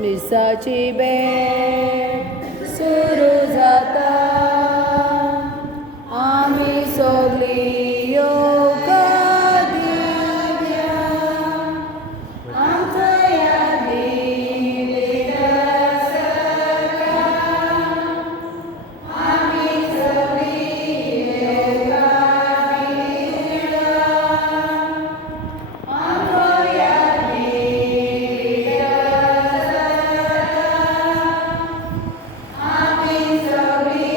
मिसाची भेट सुरू जाता आम्ही सोगली योगा दिव्या आमच्या यादीत सगळा आम्ही सोगली योगा दिव्या आमच्या यादीत आम्ही सोगली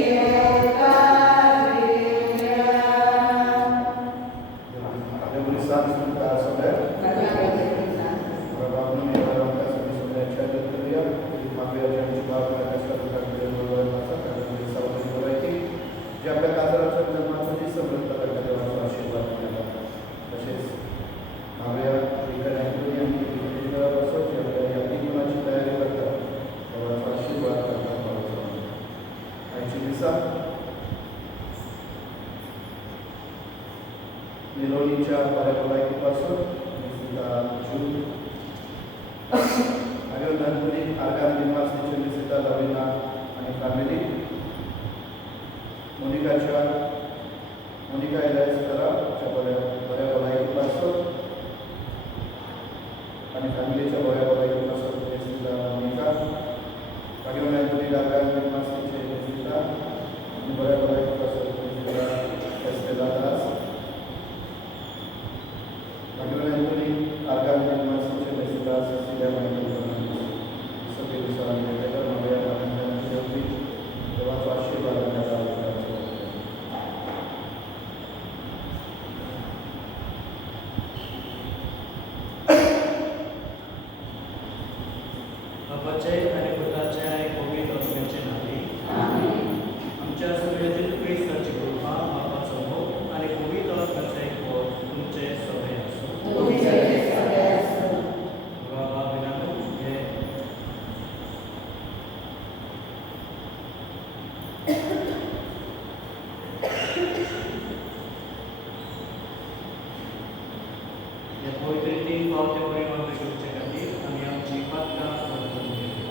योगा निरोलीच्या बऱ्यापैकीपासून जून आणि धनपुरी आगामी निवासी निसिता लविना आणि फॅमिली मोनिका एलायसकराच्या बऱ्यापैकीपासून आणि फॅमिलीच्या बऱ्यापैकीपासून निसिता मोनिका आगामी धनपुरी आगामी निवासीचे निसिता आणि बऱ्यापैकीपासून निसिता एस्टेला दास आमच्या सगळ्यातील क्रिस्ताची कृपा बापाचा मोग आणि पवित्र आत्म्याचे कोर तुमचे सगळे असो. बाबा विनानो हे पवित्र तीन पावते परिणाम घेऊचे खातीर आमी आमची पातळा करून घेतली.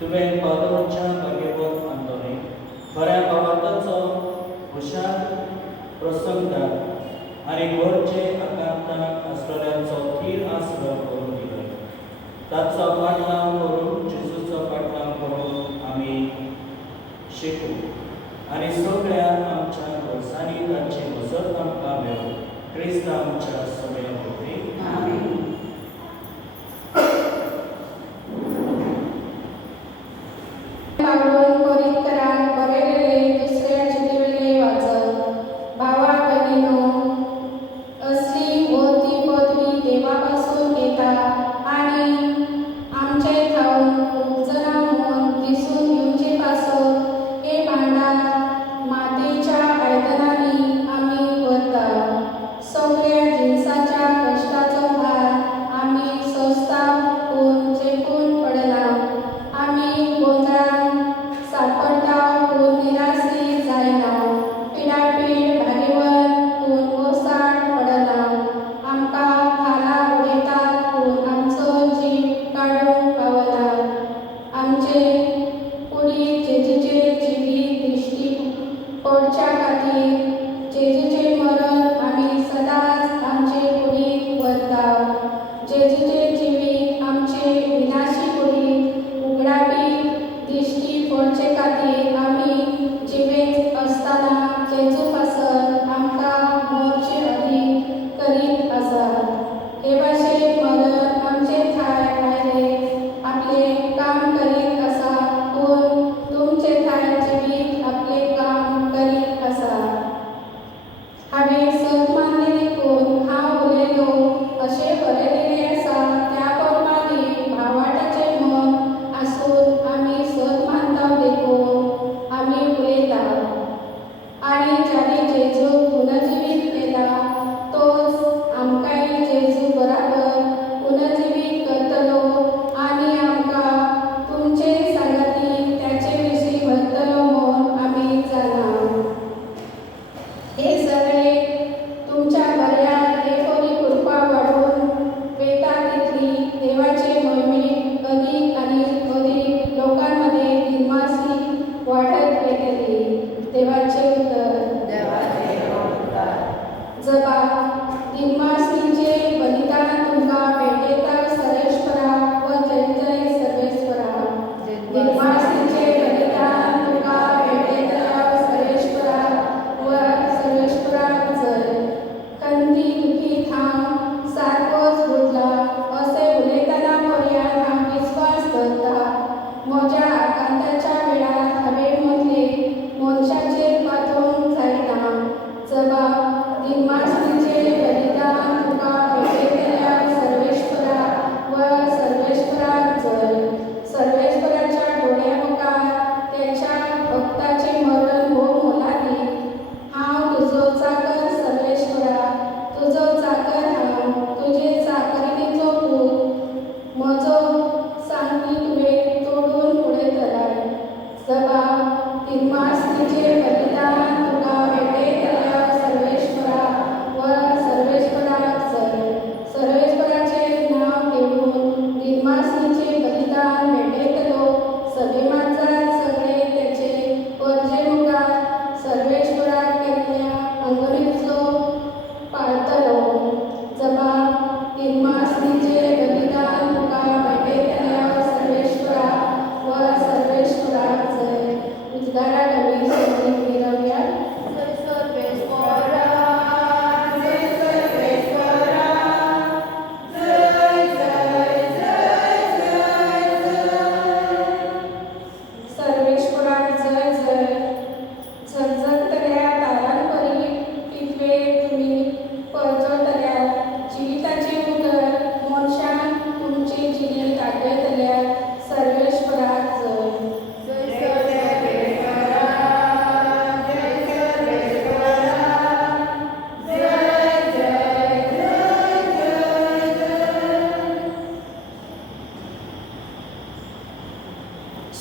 तुवें पावलोच्या भाग्यवत आंतोनी खऱ्या भावार्थाचो हुशार प्रसंगदार आनी गोडचे आकांताक आसलेल्यांचो थीर आसरो करून दिलो. ताचो पाठलाव करून जेजूचो पाठलाव करून आमी शिकू आनी सगळ्या आमच्या वर्सांनी ताची मजत आमकां मेळूं. क्रिस्त आमच्या सगळ्या भोवती आमीन. आमी गोंधळान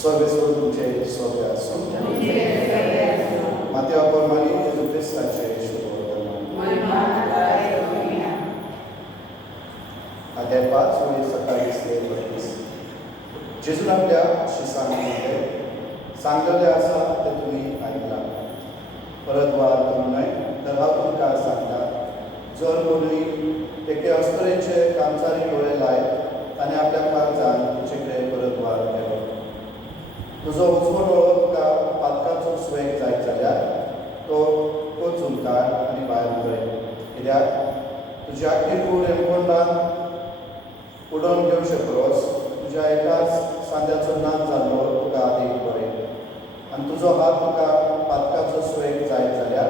सर्वेस्वर तुमचे सोबे आसूं. तुमचे सगळे असो. मातया प्रमाणे जेजू क्रिस्ताचे शुभवर्तमान. महिमा तुकाय करूया. अध्याय 5 वळी 27 ते 32. जेजून आपल्या शिष्यांक सांगलेलें आसा तें तुमी आयकलां. परत वार करूं न्हय, तर हांव तुमकां सांगता, जर कोणूय एके अस्तरेचे कामचारी डोळे लायत आनी आपल्या काळजान तुजे कडेन परत वार केलो, तुजो उजवो डोळो तुका पातकाचो सुवेग जायत जाल्यार तो कोचून काड आनी भायर उडय. कित्याक तुज्या आख्खी कूड एमकोंडान उडोवन घेवचे परस तुज्या एकाच सांद्याचो नाच जाल्लो तुका आदीक बरें. आनी तुजो हात तुका पातकाचो सुवेग जायत जाल्यार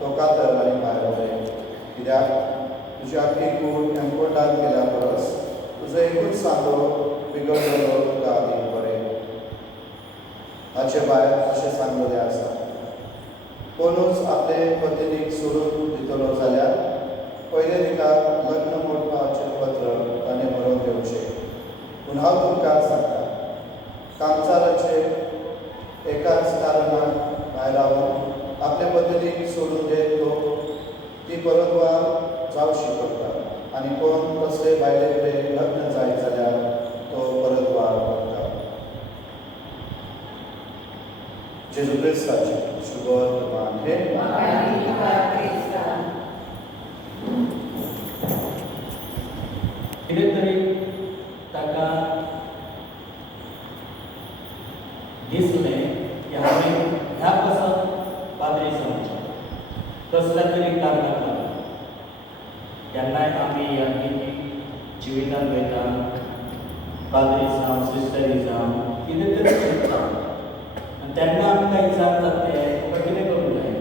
तो कातर आनी भायर उडय. कित्याक तुजी आख्खी कूड एमकोंडान गेल्या परस तुजो एकूच सांदो बिगडलेलो तुका आदीक बरें. हाचे भायर अशें सांगलेलें आसा, कोणूच आपले पत्नीक सोडून दितलो जाल्यार पयलें तिका लग्न मोडपाचें पत्र ताणें बरोवन घेवचें. पूण हांव तुमकां सांगता, कामचाराचे एकाच कारणाक भायर रावन आपले पत्नीक सोडून देत तो ती परत वार जावची पडटा. आनी कोण कसले बायले कडेन लग्न जायत जाल्यार तो परत वार करता. जेजू क्रिस्ताचे शुभवर्तमान हे आनी तुका क्रिस्ता. कितें तरी ताका दिसलें की हांवें ह्या पासून पाद्री जावचें. कसल्या तरी कारणाक लागून केन्नाय आमी ह्या जिवितांत वयता, पाद्री जावं, सिस्टरी जावं, कितें तरी करता. आनी तेन्ना आमकां विचार जातले तुका कितें करूंक जाय,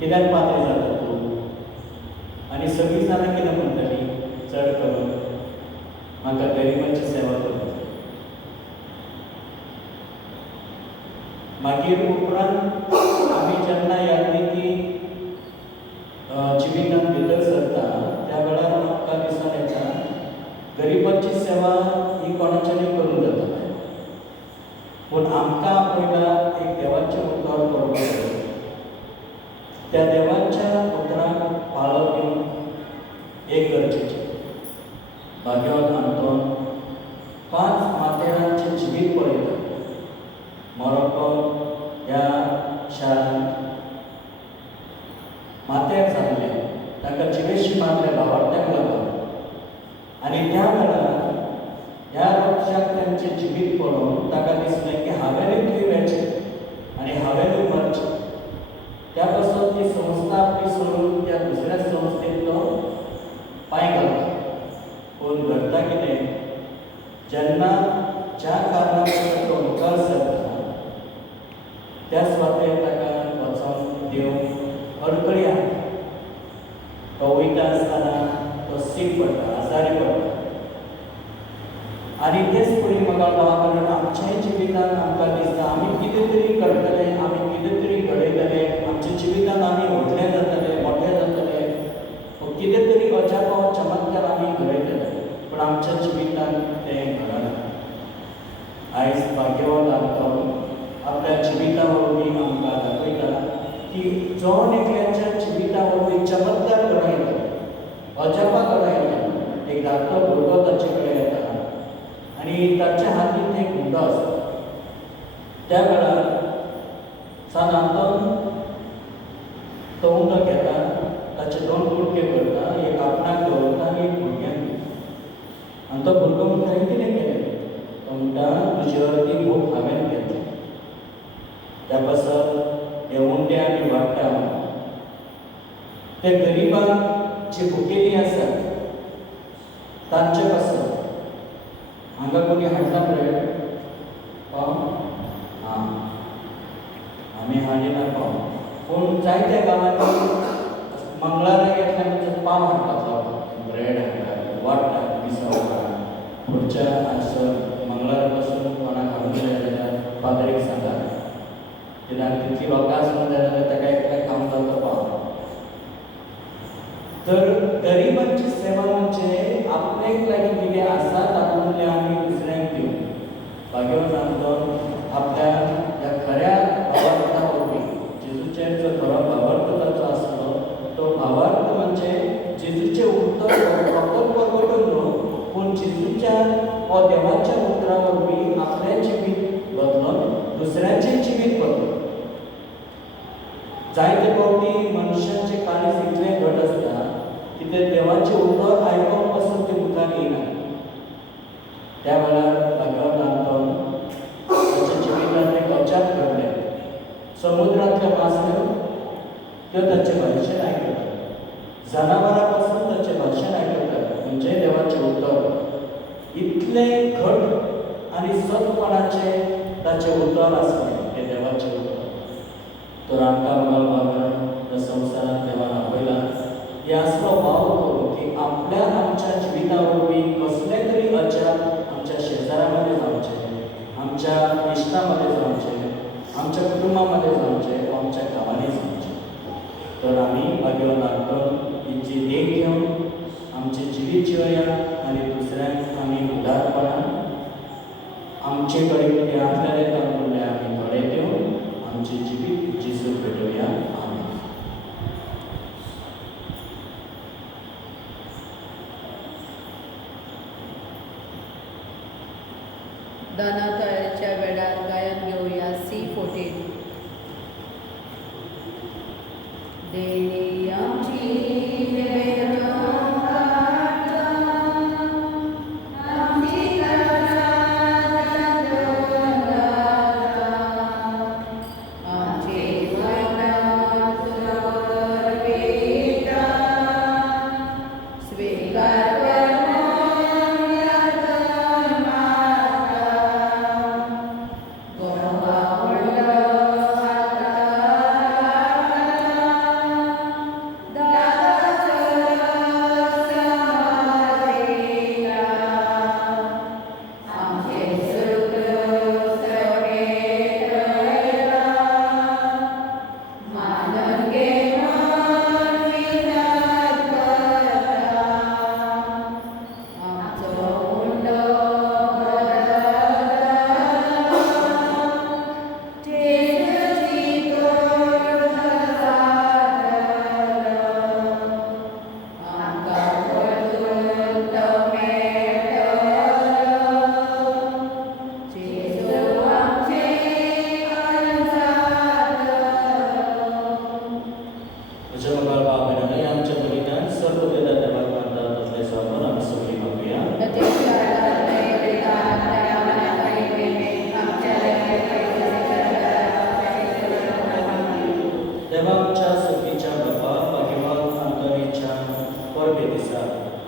कित्याक पाद्री जाता तूं. आनी सगळीं जाणां कितें म्हणटलीं, चड करून म्हाका गरिबांची सेवा करूंक जाय. मागीर उपरांत आमी जेन्ना यात्रेकी जिवितांत भितर सरता त्या वेळार आमकां दिसून येता गरिबांची सेवा ही कोणाच्यानूय करूंक जाता. पूण आमकां पयला एक देवाचें उतर पडपाक जाय. त्या देवाच्या उतराक पाळो घेवंक एक गरजेचें. भाग्यवान आंतोन 5 माथेरांचें जिवीत पळयता. मोरोक्को ह्या शारांत माथेर जाल्लें ताका जिवेशी मारले भावार्थ्याक लागून. आनी त्या वेळार ह्या रक्षाक तांचें जिवीत पळोवन ताका दिसलें की हांवेंय थंय वचचें आनी हांवेंय मरचें. त्या पासून ती संस्था आपली सोडून त्या दुसऱ्या संस्थेक तो पांय घालता. पूण घडटा कितें, जेन्ना ज्या कारणाक तो मुखार सरता त्या सुवातेर ताका वचोन देव अडखळी हाडटा. तो वयता आसतना तो सीक पडटा, आजारी पडटा. आनी तेच पळय म्हाका भावांकडल्यान आमच्याय जिवितांत आमकां दिसता आमी कितें तरी करतले, आमी कितें तरी घडयतले, आमच्या जिवितांत आमी व्हडले जातले, मोठे जातले, कितें तरी अजाप चमत्कार आमी घडयतले. पूण आमच्या जिवितांत तें घडना. आयज भाग्यवान आंतोन आपल्या जिविता वरवीं आमकां दाखयता की जोन एकल्याच्या जिविता वरवीं चमत्कार घडयता, अजापां घडयता. एक धाकटो भुरगो ताचे कडेन येता आनी ताच्या हातींत एक हुंडो आसता. त्या वेळार सान आंतोन तो हुंडो घेता, ताचे 2 कुडके करता, एक आपणाक दवरता आनी एक भुरग्यांक दिता. आनी तो भुरगो म्हणटा हांवें कितें केलें? तो म्हणटा तुजे अर्दी भूक हांवें घेतली. त्या पासून हे उंडे आमी वाडटा. ते गरिबांक जी भुकेली आसात तांचे पासून हांगा कोणी हाडला ब्रेड पाव? हां, आमी हाडिना पाव. पूण जायत्या गांवांनी मंगळारा येतल्यान पाव हाडपाक लागलो, ब्रेड हाडटा, वाडटा, विसवता. पुढच्या मंगळारा पासून कोणाक हाडूंक जाय जाल्यार पाद्रीक सांगात. कित्याक तितली लोकां आसूंक जाय जाल्यार ताका एकल्याक खावंक जावचो पाव. तर गरिबांची सेवा म्हणजे आपल्याक लागीं कितें आसा तातूंतलें आमी दुसऱ्यांक दिवप. भाग्यवान आंतोन हो देवाच्या उतरा वरवीं आपलें जिवीत बदलून दुसऱ्यांचें जिवीत बदलून जायते फावटी मनशांचे काळीज इतलें घट आसता की ते देवाचें उतर आयकोंक पासून ते मुखार येयना. त्या वेळार भगवंतान ताच्या जिवितांत एक अजाप घडलें. समुद्रांतल्यो मासल्यो त्यो ताचें भाशण आयकतात, जनावरां पासून ताचें भाशण आयकतात. म्हणजे देवाचें उतर इतलें घट आनी सतपणाचें ताचें उतर आसलें, तें देवाचें उतर. तर आमकां बाबा संवसारांत देवान आपयला हे असलो भाव करून की आपल्या आमच्या जिविता वरवीं कसले तरी अजाप आमच्या शेजाऱ्या मध्ये जावचे, आमच्या इश्टां मध्ये जावचे, आमच्या कुटुंबा मध्ये जावचे, आमच्या गांवांनी जावचे. तर आमी भाग्यवान हिची देख घेवन आमचें जिवीत जिवया आनी दुसऱ्यांक आमी उदारपणान आमचे कडेन कितें आसलेलें तातूंतलें आमी थोडें दिवन आमचें जिवीत जेजूक भेटोवया. आमीन. दाना तयारीच्या वेळार गायन घेवया C14. देणी आमची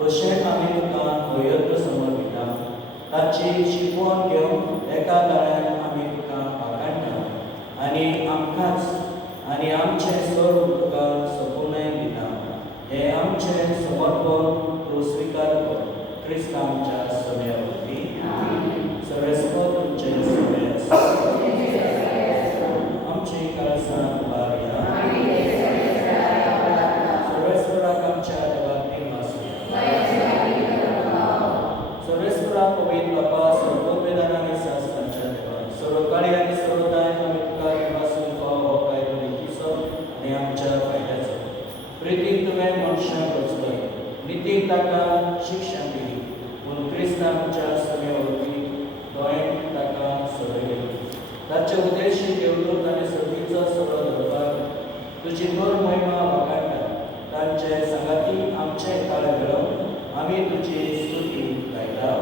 अशें आमी तुका नैवेद्य समर्पिता. ताची शिकवण घेवन एका दाळ्यान आमी तुका वाखाणटा आनी आमकांच आनी आमचें सर्व तुका सपूनय दिता. हें आमचें समर्पण तूं स्विकार कर. क्रिस्त आमच्या सगळ्या वरवीं. सर्वेस्पर तुमचें सगळें आमची काळसां उबारया. सर्वेस्पराक आमच्या देवाक सर्वेस्पराक पवित्र बापा सर्वोपेदान आनी शास्त्रांच्या देवा सर्व काळी आनी सर्व दाय आमी तुका पासून हो कायदो नितीचो आनी आमच्या फायद्याचो. प्रितीक तुवें मनशाक रचलय, नितीक ताका शिक्षण दिली, पूण क्रिस्त आमच्या सगळ्या वरवीं दोळ्यान ताका सडयले. ताचे उद्देशी देवदूत आनी सर्तीचो सगळो दरबार तुजी दोर महिमा वगाडटा. तांचे संगाती आमचे काळ घडोवन आमी तुजी स्तुती गायता.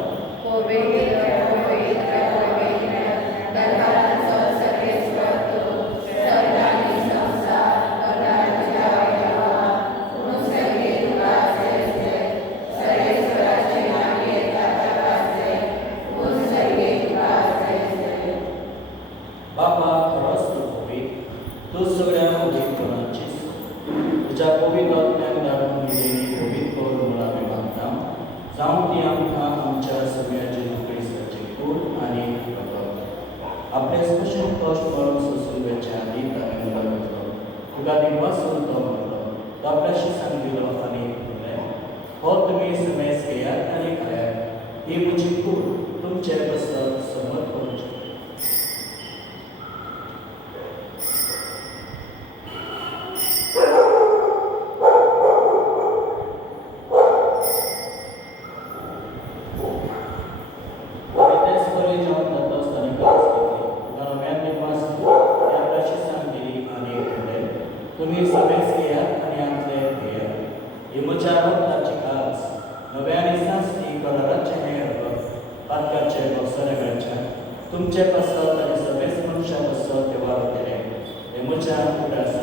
बापा खरोच तूं पवित्र, तूं सगळ्या पवित्रपणाची तुज्या पवित्र आत्म्याक धाडून दिलेली पवित्र कर म्हूण आमी मागता. जावं ती आमकां आमच्या सगळ्या जेजू क्रिस्ताची कूड आनी प्रभाव आपले स्पेशल कश्ट करून सोंसुवेच्या आदी ताणें उलो घेतलो. तुका दिवपासून तो म्हणलो, तो आपल्याशी सांगिल्लो आनी म्हणलें, हो तुमी समेज घेयात आनी खायात. ही म्हजी कूड तुमचे बसत समर्पण करचें. सभेस घेयात आनी आमचे घेयात ही म्हज्या भक्ताची खास नवे आनी सासती कराराचे हे पातकाचे बसरेगाच्या तुमचे पसत आनी सभेस मनशा पसत ते वारतले हे म्हज्या उदासा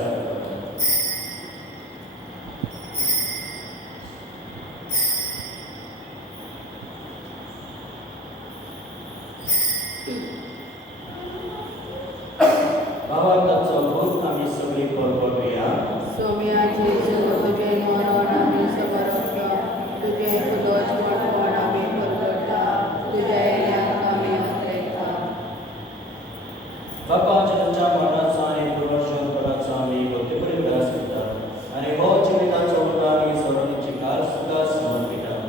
भावार्थाचो भूत आमी सगळी परबोया सोम्या जेजू तुझे मरण आमी समर्पया तुझे तुझोच मरण आमी परगटा तुझ्या येण्याक आमी आत्रेता बापाच्या तुमच्या मरणाचा आनी पुनर्जीवनाचा आमी भक्तीपुरी प्रयास करतात आनी हो जिविताचो उदार आनी सोडणीची कार सुद्दां समर्पिता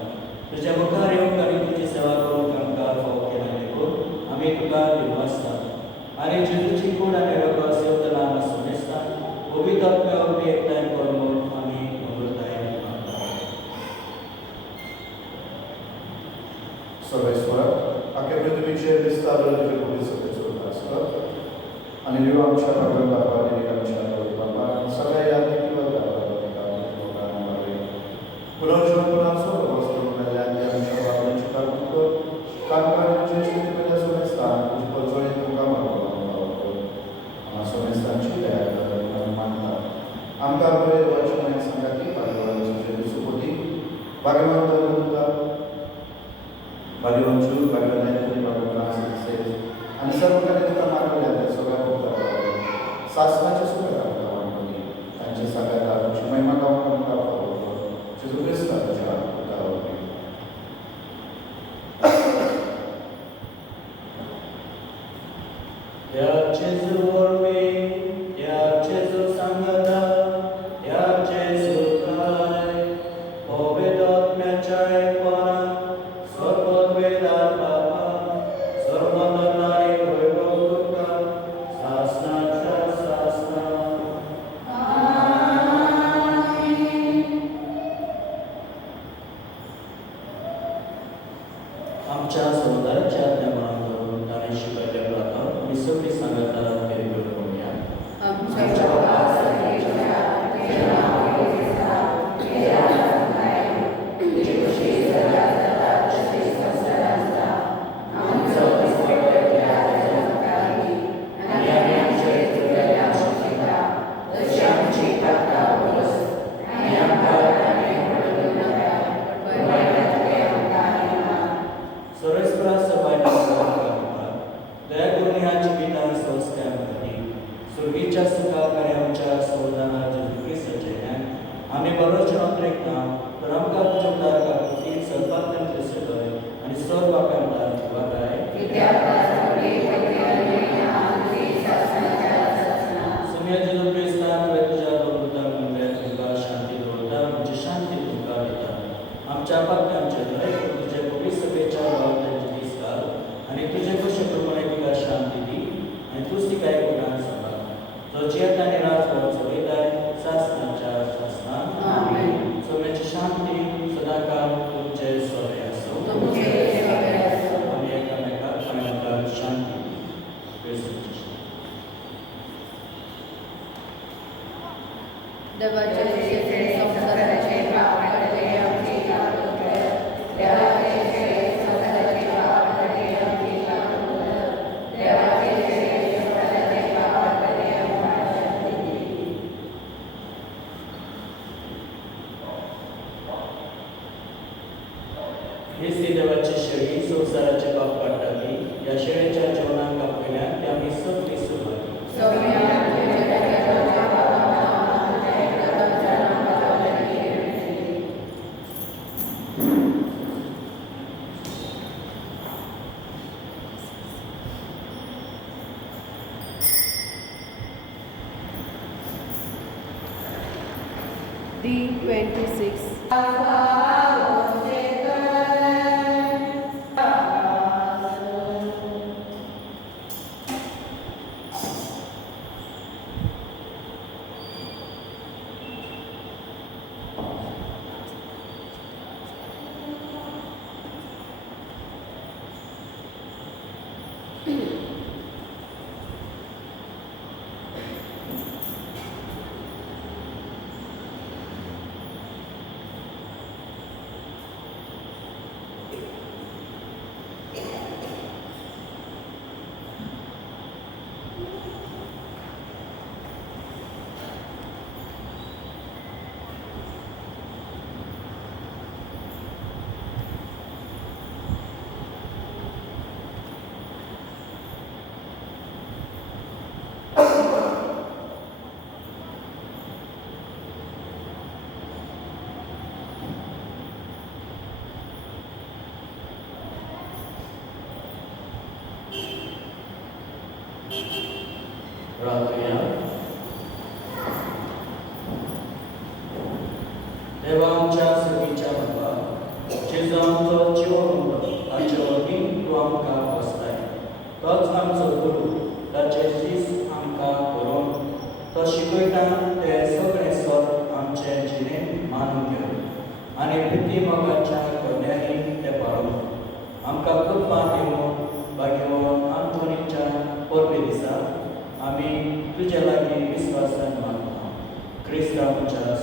तुझ्या मुखार येवंक आनी तुजी सेवा करूंक आमकां फावो केला देखून आमी तुका दिवसता आनी जेजूची कूड आनी रगत सेवतला आमी सुमेस्ता पवित्र आत्म्या उबी एकठांय करून आमी अमृताय मागता सर्वेश्वर आख्या पृथ्वीचे विस्तार तुझे पुढील सभेचो उदास कर आणि देव आमच्या भगवान बाबा आणि आमच्या प्रभू बाबा सगळ्या यादी किंवा पुनर्जीवनाचो वस्तू कल्याण आमच्या बाबांची कार्य कामकाजाचे स्थितीमध्ये सोमेस्तान तुझी परजोळी तुमकां मागता सोमेस्तांची तयार मानता आमकां बरे वचन आनी संगाती भाग्यवान सुपोती भाग्यवान तुका भाग्यवंचू भाग्यवान भाग्यवान आणि सर्व काही तुका मागल्या सगळ्या भक्तांना शासनाचे सुद्धा मागणी त्यांचे सगळ्या दारूची महिमा गावून आमकां फावो जेजू क्रिस्ताच्या उदाहरण या जेजू वरवी या जेजू संगता या जेजू काय पवित्र आत्म्याच्या एकपणान सर्व वेदांत बाबा सर्व नरनारी वैभव तुका शासनाच्या शासना आमच्या समुदायाच्या आज्ञापणान करून ताणें शिकयले प्रकार आमी सगळीं सांगता तेरी करूया आमच्या बाबा सगळेच्या तुझे नाव येता तुझे राज्य येवं तुझी खुशी सदा सदा तशी संसारांत जाता आमचो दिसपट्टो ह्या जगताची आनी आमी आमचे तुगेल्या शिकता तशी आमची पातकां उगस आनी आमकां ताणें पडूं नाका पण वायटांतले आमकां निवार सर्वेस्परा सभायला दया करून ह्या जिवितान संस्कार करी सुरगीच्या सुखाक आनी आमच्या संविधानाच्या जेजू क्रिस्ताचे न्याय आमी बरोच नोंदरेकता तर आमकां तुज्या उदारकाची सद्भावना दिसतय आनी सर्व आकांतार जिवाकाय सुम्या जेजू क्रिस्तान वे तुज्या दोन मुंबय तुमकां शांती दवरता म्हणजे शांती तुमकां दिता आमच्या पात्यांचे लय तुजे पवित्र सभेच्या भावनांचे दीस घाल आनी तुजे कशे प्रमाणे तिका शांती दी आनी तूंच तिका एकठांय सांबाळ जो जियेत आनी राजभर चलयताय शासनाच्या शासनान आमेन सोम्याची शांती सदाकाळ तुमचे सोबे आसूं तुमचे सोबे आसूं आमी एकामेकाक आमकां शांती दी देवाचे संसाराचे पाप करते आमची काकूर देवाचे संसाराचे पाप करते आमची काकूर देवाचे संसाराचे पाप करते आमकां शांती दी हीच ती देवाची शेळी संसाराचे पाप काडटाली ह्या शेळेच्या जेवणाक आपल्याक ती आमी सगळीं सुरवात सौम्या D26 सर्वेश्वर प्रार्थया. देवा आमच्या सगळीच्या बाबा जेजू आमचो जिवन उरलो ताचे वतीन तूं आमकां बसताय. तोच आमचो गुरू ताचे शीस आमकां करून तो शिकयता ते सगळे सर आमचे जिणेंत मानून घेवन आनी प्रिती मोगाच्या कन्यांनी ते पाळून आमकां कृपा दिवन भाग्यवान आंतोनीच्या परबे दिसा आमी तुजे लागीं विस्वासान मागता. क्रिस्त आमच्या